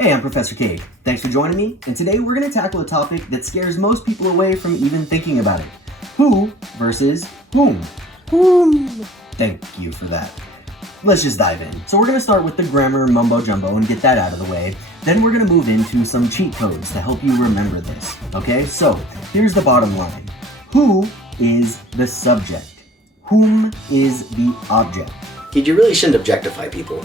Hey, I'm Professor K. Thanks for joining me, and today we're going to tackle a topic that scares most people away from even thinking about it. Who versus whom? Whom. Thank you for that. Let's just dive in. So we're going to start with the grammar mumbo jumbo and get that out of the way. Then we're going to move into some cheat codes to help you remember this. Okay, so here's the bottom line. Who is the subject? Whom is the object? Kid, you really shouldn't objectify people.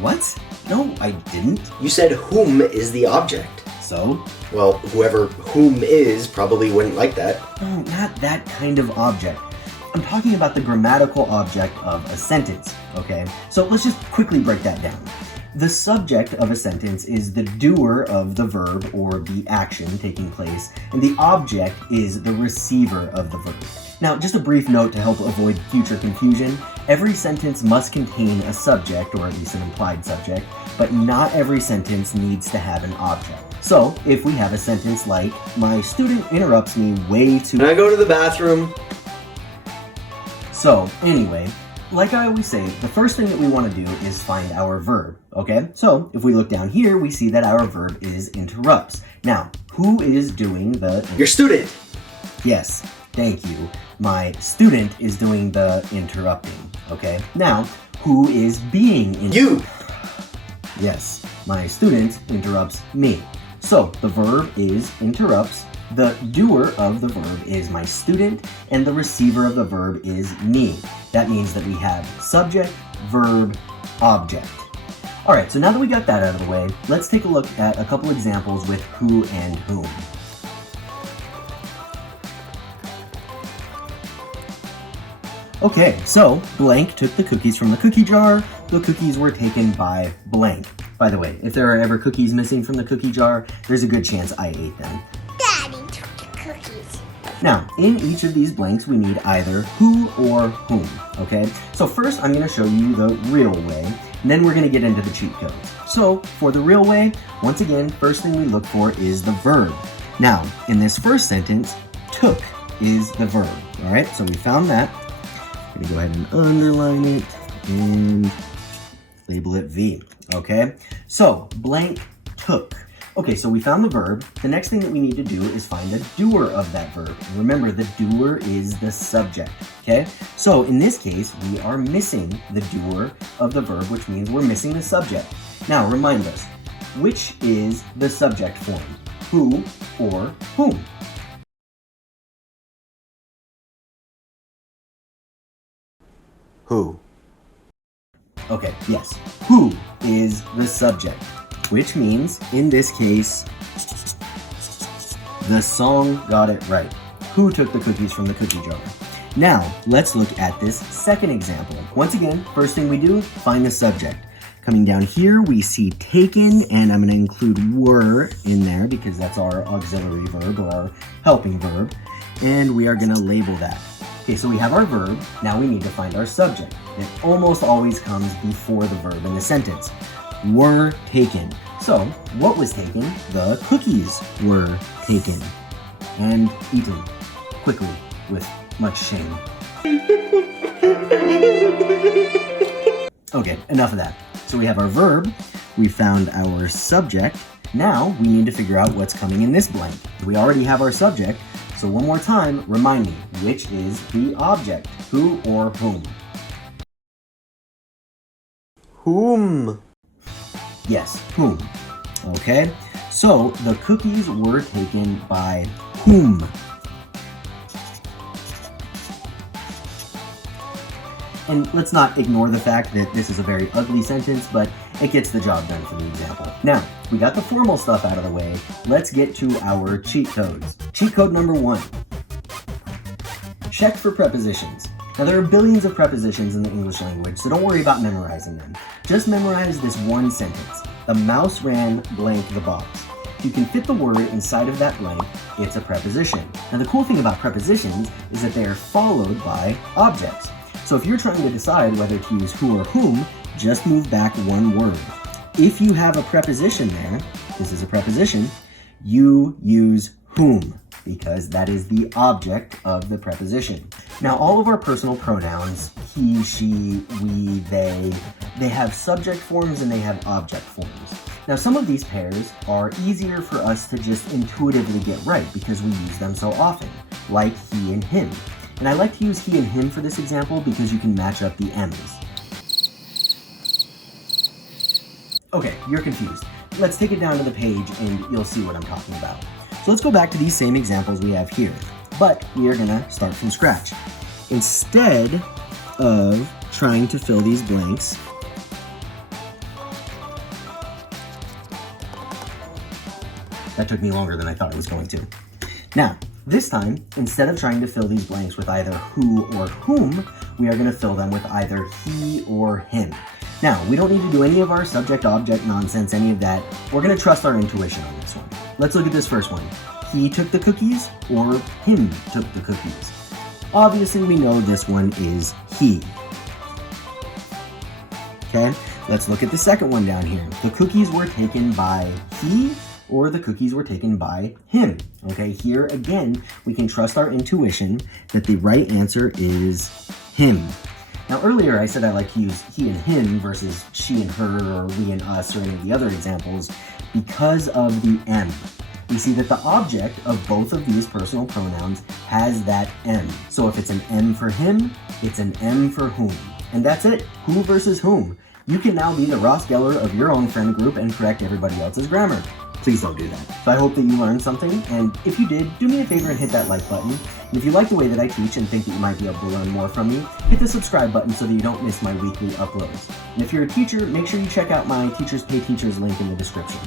What? No, I didn't. You said whom is the object. So? Well, whoever whom is probably wouldn't like that. No, not that kind of object. I'm talking about the grammatical object of a sentence, okay? So let's just quickly break that down. The subject of a sentence is the doer of the verb or the action taking place, and the object is the receiver of the verb. Now, just a brief note to help avoid future confusion. Every sentence must contain a subject, or at least an implied subject, but not every sentence needs to have an object. So, if we have a sentence like, my student interrupts me way too... Can I go to the bathroom? So, anyway, like I always say, the first thing that we want to do is find our verb, okay? So, if we look down here, we see that our verb is interrupts. Now, who is doing the... Your student! Yes, thank you. My student is doing the interrupting, okay? Now, who is being You! Yes, my student interrupts me. So, the verb is interrupts, the doer of the verb is my student, and the receiver of the verb is me. That means that we have subject, verb, object. Alright, so now that we got that out of the way, let's take a look at a couple examples with who and whom. Okay, so blank took the cookies from the cookie jar. The cookies were taken by blank. By the way, if there are ever cookies missing from the cookie jar, there's a good chance I ate them. Daddy took the cookies. Now, in each of these blanks, we need either who or whom, okay? So first, I'm going to show you the real way, and then we're going to get into the cheat codes. So, for the real way, once again, first thing we look for is the verb. Now, in this first sentence, took is the verb, all right? So we found that. I'm going to go ahead and underline it and label it V, okay? So, blank took. Okay, so we found the verb. The next thing that we need to do is find the doer of that verb. Remember, the doer is the subject, okay? So, in this case, we are missing the doer of the verb, which means we're missing the subject. Now, remind us, which is the subject form? Who or whom? Who? Okay, yes. Who is the subject? Which means, in this case, the song got it right. Who took the cookies from the cookie jar? Now, let's look at this second example. Once again, first thing we do, find the subject. Coming down here, we see taken, and I'm going to include were in there because that's our auxiliary verb or our helping verb. And we are going to label that. Okay, so we have our verb. Now we need to find our subject. It almost always comes before the verb in the sentence. Were taken. So, what was taken? The cookies were taken and eaten quickly with much shame. Okay, enough of that. So we have our verb, we found our subject. Now we need to figure out what's coming in this blank. We already have our subject, so one more time, remind me, which is the object? Who or whom? Whom? Yes, whom. Okay, so the cookies were taken by whom? And let's not ignore the fact that this is a very ugly sentence, but it gets the job done for the example. Now, we got the formal stuff out of the way. Let's get to our cheat codes. Cheat code number 1. Check for prepositions. Now, there are billions of prepositions in the English language, so don't worry about memorizing them. Just memorize this one sentence. The mouse ran blank the box. If you can fit the word inside of that blank, it's a preposition. Now, the cool thing about prepositions is that they are followed by objects. So if you're trying to decide whether to use who or whom, just move back one word. If you have a preposition there, this is a preposition, you use whom, because that is the object of the preposition. Now, all of our personal pronouns, he, she, we, they have subject forms and they have object forms. Now, some of these pairs are easier for us to just intuitively get right because we use them so often, like he and him. And I like to use he and him for this example because you can match up the M's. Okay, you're confused. Let's take it down to the page and you'll see what I'm talking about. So let's go back to these same examples we have here, but we are gonna start from scratch. Instead of trying to fill these blanks, that took me longer than I thought it was going to. Now, this time, instead of trying to fill these blanks with either who or whom, we are gonna fill them with either he or him. Now, we don't need to do any of our subject-object nonsense, any of that. We're gonna trust our intuition on this one. Let's look at this first one. He took the cookies or him took the cookies? Obviously, we know this one is he. Okay, let's look at the second one down here. The cookies were taken by he or the cookies were taken by him. Okay, here again, we can trust our intuition that the right answer is him. Now earlier I said I like to use he and him versus she and her or we and us or any of the other examples because of the M. We see that the object of both of these personal pronouns has that M. So if it's an M for him, it's an M for whom. And that's it, who versus whom. You can now be the Ross Geller of your own friend group and correct everybody else's grammar. Please don't do that. So I hope that you learned something, and if you did, do me a favor and hit that like button. And if you like the way that I teach and think that you might be able to learn more from me, hit the subscribe button so that you don't miss my weekly uploads. And if you're a teacher, make sure you check out my Teachers Pay Teachers link in the description.